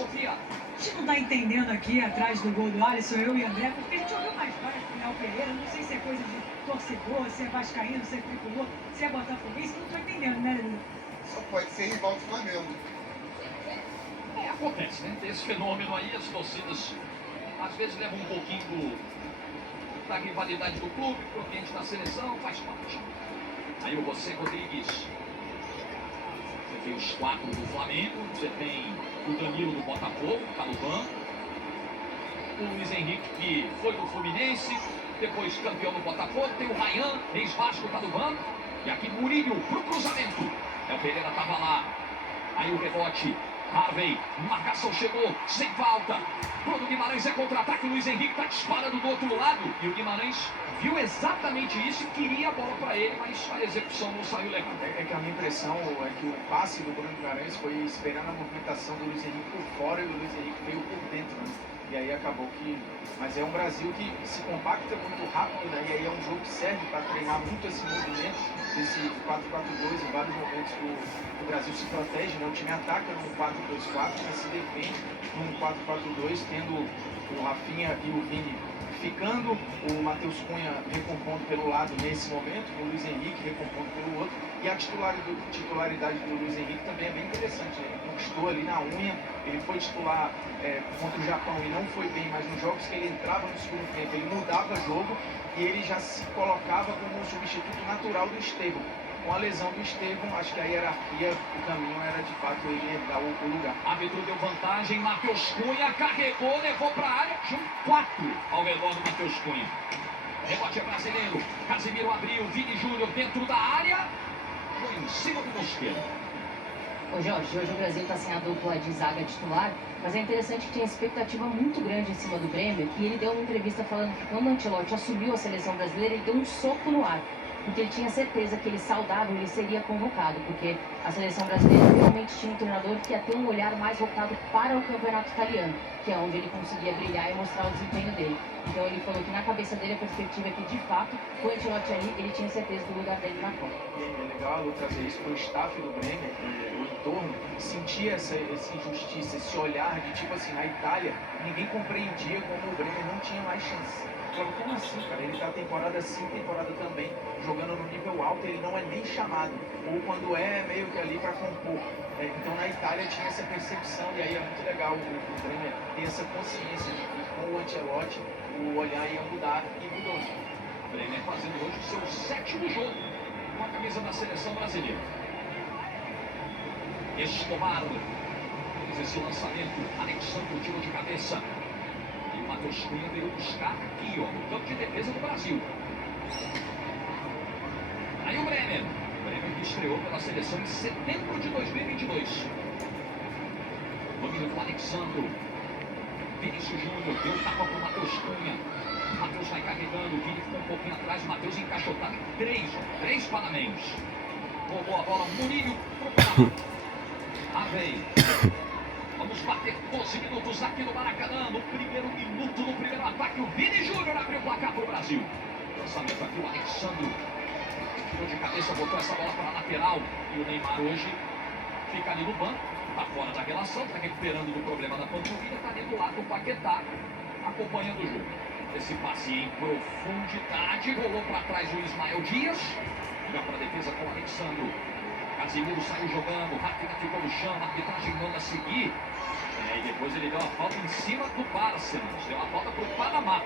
Sofia. A gente não tá entendendo aqui, atrás do gol do Alisson, eu e André, porque a gente ouviu mais várias com o Léo Pereira, não sei se é coisa de torcedor, se é vascaíno, se é tricolor, se é botafoguense, não tô entendendo, né, Lelê? Só pode ser rival do Flamengo. Acontece, né? Tem esse fenômeno aí, as torcidas às vezes levam um pouquinho da rivalidade do clube, pro ambiente da seleção, faz parte. Aí o José Rodrigues. Você tem os 4 do Flamengo, você tem o Danilo do Botafogo, tá no banco. O Luiz Henrique, que foi do Fluminense, depois campeão do Botafogo. Tem o Ryan, ex-Vasco, tá no banco. E aqui Murillo pro cruzamento. O Pereira tava lá. Aí o rebote. Harvey, marcação chegou, sem falta. Bruno Guimarães é contra-ataque, o Luiz Henrique tá disparando do outro lado. E o Guimarães viu exatamente isso e queria a bola para ele, mas a execução não saiu legal. É que a minha impressão é que o passe do Bruno Guimarães foi esperando a movimentação do Luiz Henrique por fora e o Luiz Henrique veio por dentro, né? E aí acabou que... Mas é um Brasil que se compacta muito rápido, né? E aí é um jogo que serve para treinar muito esse movimento, desse 4-4-2. Em vários momentos o Brasil se protege, né? O time ataca no 4-2-4, mas se defende num 4-4-2, tendo o Rafinha e o Vini ficando, o Matheus Cunha recompondo pelo lado nesse momento, o Luiz Henrique recompondo pelo outro, e a titularidade do Luiz Henrique também é bem interessante, né? Ele conquistou ali na unha, ele foi titular contra o Japão e não foi bem, mas nos jogos que ele entrava no segundo tempo, ele mudava jogo e ele já se colocava como um substituto natural do Estevão. Com a lesão do Estevão, acho que a hierarquia, o caminho era de fato ele herdar o lugar. Árbitro deu vantagem, Matheus Cunha carregou, levou para a área, tinha 4 ao redor do Matheus Cunha. Rebote é brasileiro, Casemiro abriu, Vini Júnior dentro da área, foi em cima do Mosqueiro. Ô Jorge, hoje o Brasil está sem a dupla de zaga titular, mas é interessante que tinha expectativa muito grande em cima do Grêmio, e ele deu uma entrevista falando que quando o Ancelotti assumiu a seleção brasileira, ele deu um soco no ar. Porque ele tinha certeza que ele saudável ele seria convocado, porque a seleção brasileira realmente tinha um treinador que ia ter um olhar mais voltado para o campeonato italiano, que é onde ele conseguia brilhar e mostrar o desempenho dele. Então ele falou que na cabeça dele a perspectiva é que de fato, com o Ancelotti ali, ele tinha certeza do lugar dele na Copa. E é legal eu trazer isso para o staff do Grêmio, o entorno, sentir essa injustiça, esse olhar de tipo assim, na Itália, ninguém compreendia como o Grêmio não tinha mais chance. Falei, como assim, cara? Ele tá temporada sim, temporada também, jogando no nível alto, ele não é nem chamado. Ou quando é meio que ali para compor. Então na Itália tinha essa percepção, e aí é muito legal o Grêmio ter essa consciência de que com o Ancelotti o olhar ia mudar, e mudou. O Grêmio fazendo hoje o seu 7º jogo com a camisa da seleção brasileira. Escobar fez esse lançamento, Alexandre tirou de cabeça. E o Matheus Cunha veio buscar aqui, ó, no campo de defesa do Brasil. Aí o Bremer que estreou pela seleção em setembro de 2022. Domínio do Alexandre. Vinícius Júnior deu tapa para o Matheus Cunha. O Matheus vai carregando, o Vini ficou um pouquinho atrás, o Matheus encaixotado em 3 panamenhos. Roubou a bola, Murillo pro Panamá. Harvey. Vamos bater 12 minutos aqui no Maracanã. No primeiro minuto, no primeiro ataque, o Vini Júnior abriu o placar para o Brasil. Lançamento aqui, o Alexandre tirou de cabeça, botou essa bola para a lateral. E o Neymar hoje fica ali no banco, está fora da relação, está recuperando do problema da panturrilha, está ali do lado do Paquetá, acompanhando o jogo. Esse passe em profundidade, rolou para trás o Ismael Dias, joga para a defesa com o Alexandre. Casemiro saiu jogando, Rafinha ficou no chão, a arbitragem manda seguir. E depois ele deu a falta em cima do Barcelos, deu a falta para o Panamá.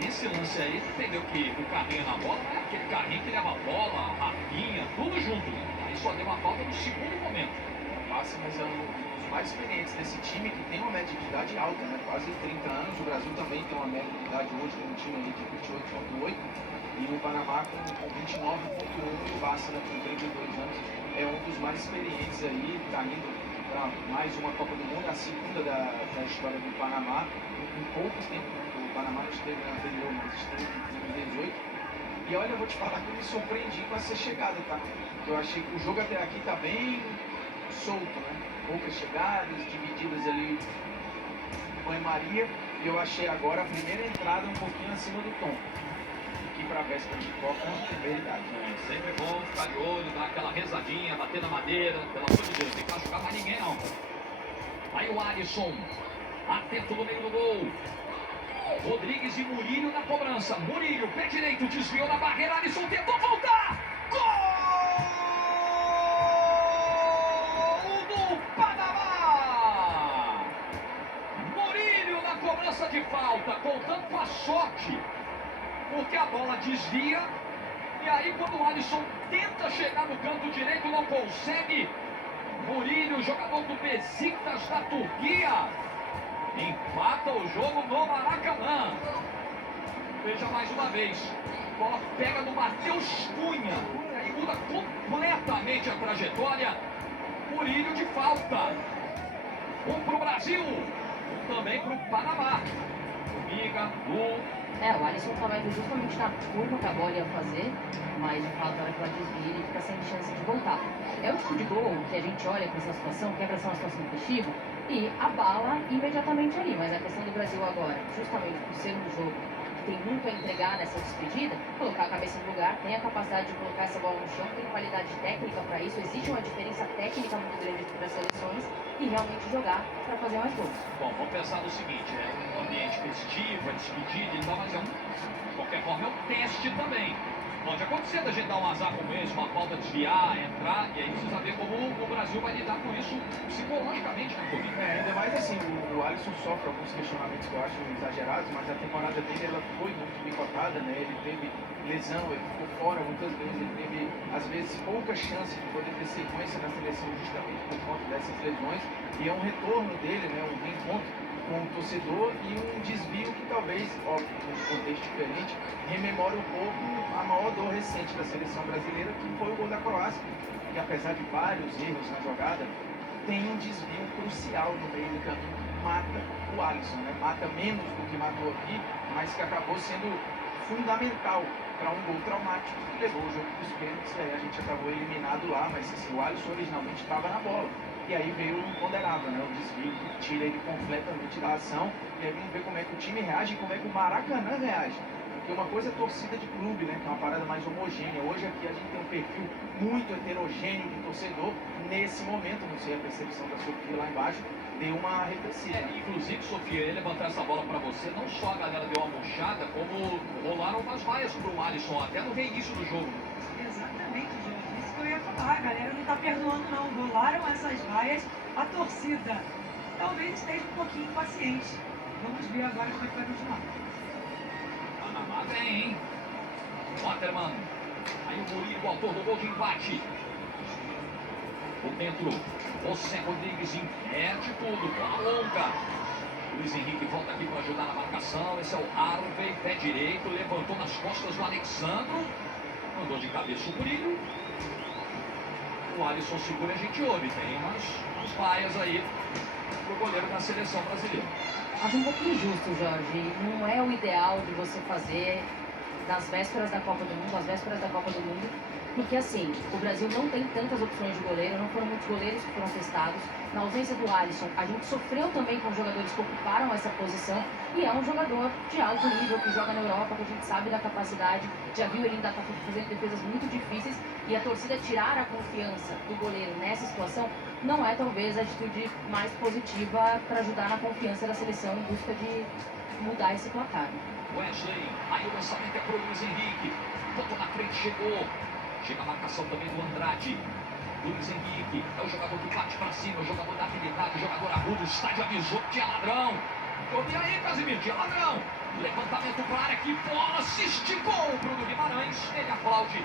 Nesse lance aí, entendeu que o carrinho na bola é aquele carrinho que leva a bola, a Rafinha, tudo junto. Né? Aí só deu uma falta no segundo momento. Passa, mas é um dos mais experientes desse time, que tem uma média de idade alta, né? Quase 30 anos. O Brasil também tem uma média de idade hoje, com um time ali de 28,8. E o Panamá com 29,1, e o Barça, né, com 32 anos, é um dos mais experientes aí, está indo para mais uma Copa do Mundo, a segunda da história do Panamá, em pouco tempo. O Panamá não esteve na anterior, mas esteve em 2018. E olha, eu vou te falar que eu me surpreendi com essa chegada, tá? Eu achei que o jogo até aqui tá bem solto, né? Poucas chegadas, divididas ali com a Maria. E eu achei agora a primeira entrada um pouquinho acima do tom. Que para a véspera de Copa tem verdade. É sempre bom ficar de olho, dar aquela rezadinha, bater na madeira. Pelo amor de Deus, não tem que machucar mais ninguém não. Aí o Alisson, atento no meio do gol. Rodrigues e Murilho na cobrança. Murilho, pé direito, desviou na barreira. Alisson tentou voltar. Gol do Panamá! Murilho na cobrança de falta, contando com a sorte. Porque a bola desvia. E aí quando o Alisson tenta chegar no canto direito, não consegue. Murilho, jogador do Besiktas da Turquia, empata o jogo no Maracanã. Veja mais uma vez. A bola pega no Matheus Cunha. E aí muda completamente a trajetória. Murilho de falta. Um pro Brasil. Um também pro Panamá. Formiga, Lu. O Alisson estava indo justamente na curva que a bola ia fazer, mas de fato, na hora que ela desvia, ele fica sem chance de voltar. É o tipo de gol que a gente olha para essa situação, quer para ser uma situação festiva, e abala imediatamente ali. Mas a questão do Brasil agora, justamente por ser um jogo que tem muito a entregar nessa despedida, colocar a cabeça no lugar, tem a capacidade de colocar essa bola no chão, tem qualidade técnica para isso, existe uma diferença técnica muito grande entre as seleções, e realmente jogar para fazer mais gols. Bom, vamos pensar no seguinte, um ambiente festivo, é despedida e tal, mas de qualquer forma é um teste também. Pode acontecer da gente dar um azar como esse, uma falta desviar, entrar, e aí precisa ver como o Brasil vai lidar com isso psicologicamente, né, Formiga? Ainda mais assim, o Alisson sofre alguns questionamentos que eu acho exagerados, mas a temporada dele ela foi muito picotada, né? Ele teve lesão, ele ficou fora muitas vezes, ele teve, às vezes, pouca chance de poder ter sequência na seleção justamente por conta dessas lesões, e é um retorno dele, né? Um reencontro com o torcedor e um desvio que talvez, óbvio, num contexto diferente, rememore um pouco a maior dor recente da seleção brasileira, que foi o gol da Croácia, que apesar de vários erros na jogada, tem um desvio crucial no meio do caminho que mata o Alisson, né? Mata menos do que matou aqui, mas que acabou sendo fundamental para um gol traumático que levou o jogo para os pênaltis, e aí a gente acabou eliminado lá, mas assim, o Alisson originalmente estava na bola. E aí veio o imponderável, né? O desvio que tira ele completamente da ação. E aí vamos ver como é que o time reage e como é que o Maracanã reage. Porque uma coisa é torcida de clube, né? Que é uma parada mais homogênea. Hoje aqui a gente tem um perfil muito heterogêneo de torcedor. Nesse momento, não sei a percepção da Sofia lá embaixo, deu uma arrefecida. Inclusive, Sofia, ele levantar essa bola para você, não só a galera deu uma murchada, como rolaram umas vaias pro Alisson, até no reinício do jogo. Exatamente, Jorge. Isso que eu ia falar. A galera não tá perdoando, não. Rolaram essas vaias. A torcida talvez esteja um pouquinho impaciente. Vamos ver agora como é que vai continuar. Panamá vem, hein? Waterman. Aí o Murillo, autor do gol de empate. Por dentro, José Rodrigues inverte tudo. Bola longa. Luiz Henrique volta aqui para ajudar na marcação. Esse é o Harvey, pé direito. Levantou nas costas do Alexandro. Mandou de cabeça o Murillo. O Alisson segura, a gente ouve. Tem umas vaias aí pro goleiro da seleção brasileira. Acho um pouco injusto, Jorge. Não é o ideal de você fazer nas vésperas da Copa do Mundo, às vésperas da Copa do Mundo, porque assim, o Brasil não tem tantas opções de goleiro, não foram muitos goleiros que foram testados. Na ausência do Alisson, a gente sofreu também com jogadores que ocuparam essa posição, e é um jogador de alto nível, que joga na Europa, que a gente sabe da capacidade, já viu ele em Datafoot fazendo defesas muito difíceis, e a torcida tirar a confiança do goleiro nessa situação não é talvez a atitude mais positiva para ajudar na confiança da seleção em busca de mudar esse placar. Wesley, aí o lançamento é pro Luiz Henrique. Botou na frente, chegou. Chega a marcação também do Andrade. Luiz Henrique é o jogador que bate pra cima, o jogador da habilidade, o jogador agudo. O estádio avisou que tinha ladrão. E aí, Casimiro, tinha ladrão. Levantamento pra área, que bola, se esticou o Bruno Guimarães. Ele aplaude,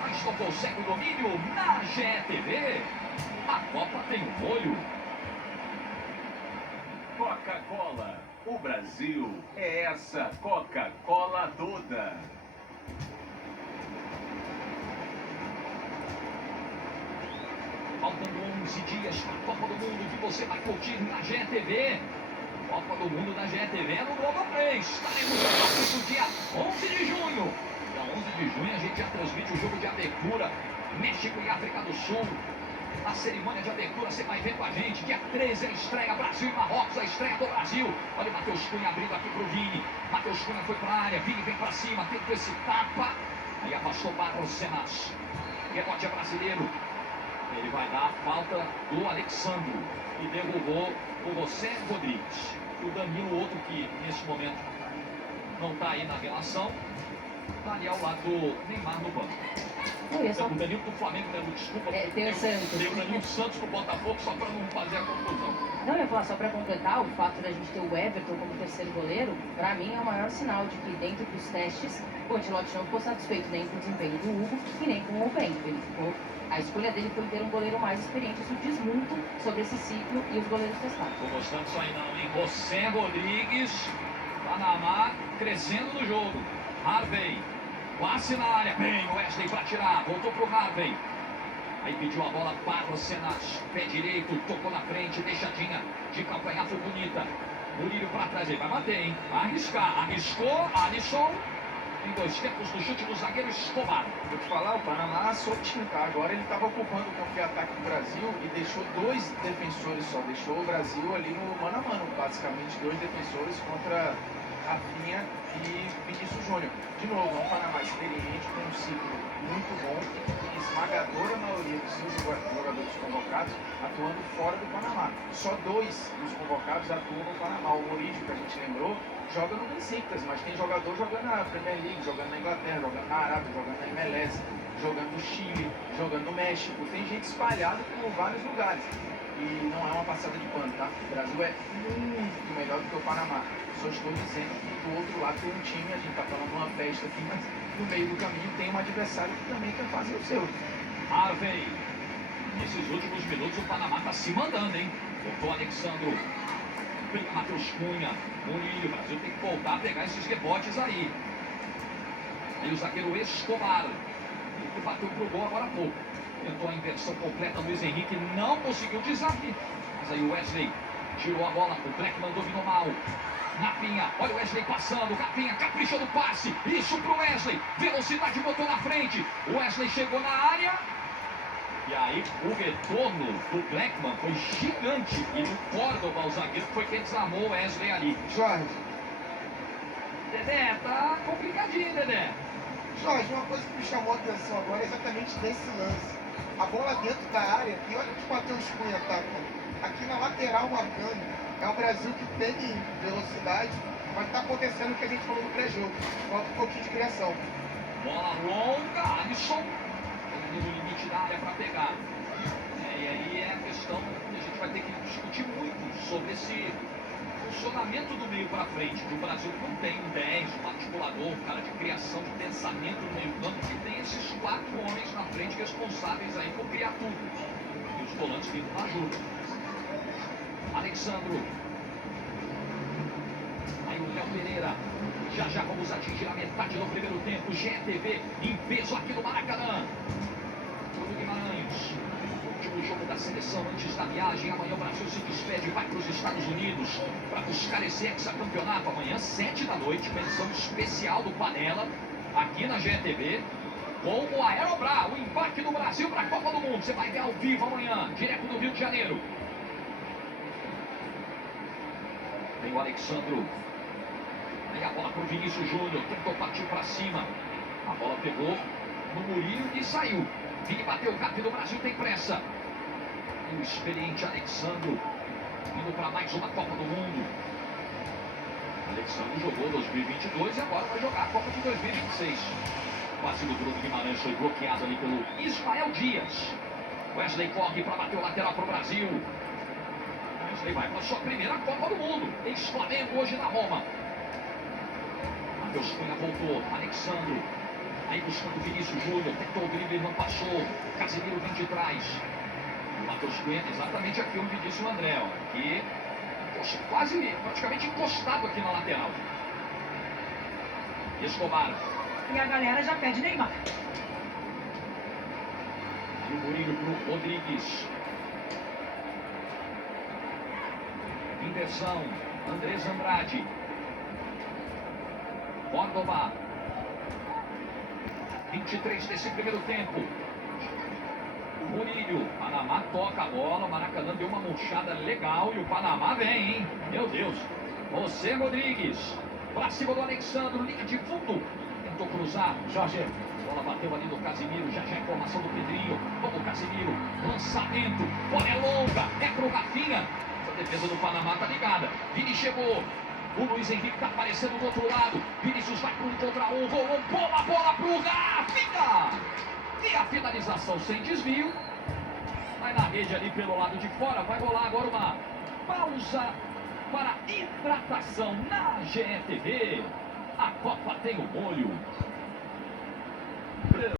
mas não consegue o domínio na GTV. A Copa tem um molho. Coca-Cola. O Brasil é essa Coca-Cola toda. Faltando 11 dias para a Copa do Mundo, que você vai curtir na GTV. Copa do Mundo da GTV é no Globoplay. Estaremos a partir do dia 11 de junho. Dia 11 de junho a gente já transmite o jogo de abertura México e África do Sul. a cerimônia de abertura, você vai ver com a gente. Dia 13 a estreia, Brasil e Marrocos, a estreia do Brasil. Olha o Matheus Cunha abrindo aqui pro Vini. Matheus Cunha foi pra área, Vini vem pra cima, tenta esse tapa. Aí afastou Barros Senas. Rebote é brasileiro. Ele vai dar a falta do Alexandro, que derrubou o José Rodrigues. O Danilo, outro que nesse momento não está aí na relação, está ali ao lado do Neymar no banco. O Danilo do Flamengo, né? Desculpa. Tem o Santos. Tem o Danilo Santos do Botafogo, só para não fazer a confusão. Não, eu ia falar só para completar, o fato da gente ter o Everton como terceiro goleiro, para mim é o maior sinal de que dentro dos testes, o Ancelotti não ficou satisfeito nem com o desempenho do Hugo e nem com o Bento. Ele ficou, a escolha dele foi ter um goleiro mais experiente. Isso diz muito sobre esse ciclo e os goleiros testados. Tô gostando disso aí não, hein? José Rodrigues, Panamá crescendo no jogo. Harvey, passe na área, bem, o Wesley para tirar, voltou pro Harvey. Aí pediu a bola para o Senas, pé direito, tocou na frente, deixadinha de calcanhar, foi bonita. Murilo para trás, ele vai bater, hein? Arriscar, arriscou, Alisson. Em 2 tempos do chute do zagueiro Escobar. Vou te falar, o Panamá soltinho, tá? Agora ele estava ocupando o campo de ataque do Brasil e deixou 2 defensores só. Deixou o Brasil ali no mano a mano, basicamente 2 defensores contra Rafinha e Vinícius Júnior. De novo, é um Panamá experiente, com um ciclo muito bom, e esmagadora maioria dos seus jogadores convocados atuando fora do Panamá. Só 2 dos convocados atuam no Panamá. O Maurício, que a gente lembrou, joga no Besiktas, mas tem jogador jogando na Premier League, jogando na Inglaterra, jogando na Arábia, jogando na MLS, jogando no Chile, jogando no México. Tem gente espalhada por vários lugares. E não é uma passada de pano, tá? O Brasil é muito melhor do que o Panamá. Só estou dizendo que do outro lado tem um time, a gente tá falando uma festa aqui, mas no meio do caminho tem um adversário que também quer fazer o seu. Harvey. Nesses últimos minutos o Panamá tá se mandando, hein? Voltou Alexandro. Brinca Matheus Cunha. Murilo. O Brasil tem que voltar a pegar esses rebotes aí. Aí o zagueiro Escobar. Ele que bateu pro gol agora há pouco. Tentou a inversão completa, Luiz Henrique não conseguiu desarme. Mas aí o Wesley tirou a bola, o Blackman dominou mal. Rapinha, olha o Wesley passando, Rapinha caprichou no passe, isso pro Wesley, velocidade botou na frente, o Wesley chegou na área. E aí o retorno do Blackman foi gigante, e no Córdoba o zagueiro foi quem desarmou o Wesley ali. Jorge, Dedé, tá complicadinho, Dedé. Jorge, uma coisa que me chamou a atenção agora é exatamente nesse lance. A bola dentro da área, e olha o que o Matheus Cunha tá, aqui na lateral marcando. É um Brasil que tem velocidade, mas está acontecendo o que a gente falou no pré-jogo. Falta um pouquinho de criação. Bola longa, Alisson. No limite da área para pegar. E aí é a questão que a gente vai ter que discutir muito sobre esse funcionamento do meio para frente. Que o Brasil não tem um 10, um articulador, um cara de criação, de pensamento no meio campo, que tem esses 4 homens na frente responsáveis aí por criar tudo. E os volantes vindo na ajuda. Alexandro. Aí o Léo Pereira. Já vamos atingir a metade do primeiro tempo. GTV em peso aqui no Maracanã. Bruno Guimarães. Último jogo da seleção antes da viagem. Amanhã o Brasil se despede e vai para os Estados Unidos para buscar esse hexacampeonato. Amanhã, 7 da noite, edição especial do Panela aqui na GTV. Com o Aerobra, o embarque do Brasil para a Copa do Mundo. Você vai ver ao vivo amanhã, direto do Rio de Janeiro. Tem o Alexandro. Aí a bola para o Vinícius Júnior. Tentou partir para cima. A bola pegou no Murilo e saiu. Vini bateu rápido. O Brasil tem pressa. E o experiente Alexandro. Indo para mais uma Copa do Mundo. Alexandro jogou 2022 e agora vai jogar a Copa de 2026. O passe do Bruno Guimarães foi bloqueado ali pelo Ismael Dias. Wesley corre para bater o lateral para o Brasil. Wesley vai para a sua primeira Copa do Mundo. Ex-Flamengo hoje na Roma. Matheus Cunha voltou. Alexandro. Aí buscando o Vinícius Júnior. Tentou o drible, não passou. Casemiro vem de trás. O Matheus Cunha exatamente aqui onde disse o André. Ó, aqui, quase, praticamente encostado aqui na lateral. Escobar. E a galera já pede Neymar. E o Murilo pro Rodrigues. Inversão. Andrés Andrade. Córdoba. 23 desse primeiro tempo. Murillo, Panamá toca a bola, o Maracanã deu uma murchada legal e o Panamá vem, hein? Meu Deus. José Rodrigues, pra cima do Alexandro, linha de fundo. Tentou cruzar, Jorge. A bola bateu ali no Casimiro, já a informação do Pedrinho. Vamos, Casimiro, lançamento, bola é longa, é pro Rafinha. A defesa do Panamá tá ligada. Vini chegou. O Luiz Henrique tá aparecendo do outro lado. Vinícius vai pro 1 contra 1. Rolou a bola pro Rafinha. E a finalização sem desvio. Vai na rede ali pelo lado de fora. Vai rolar agora uma pausa para hidratação na GFTV. A Copa tem o molho.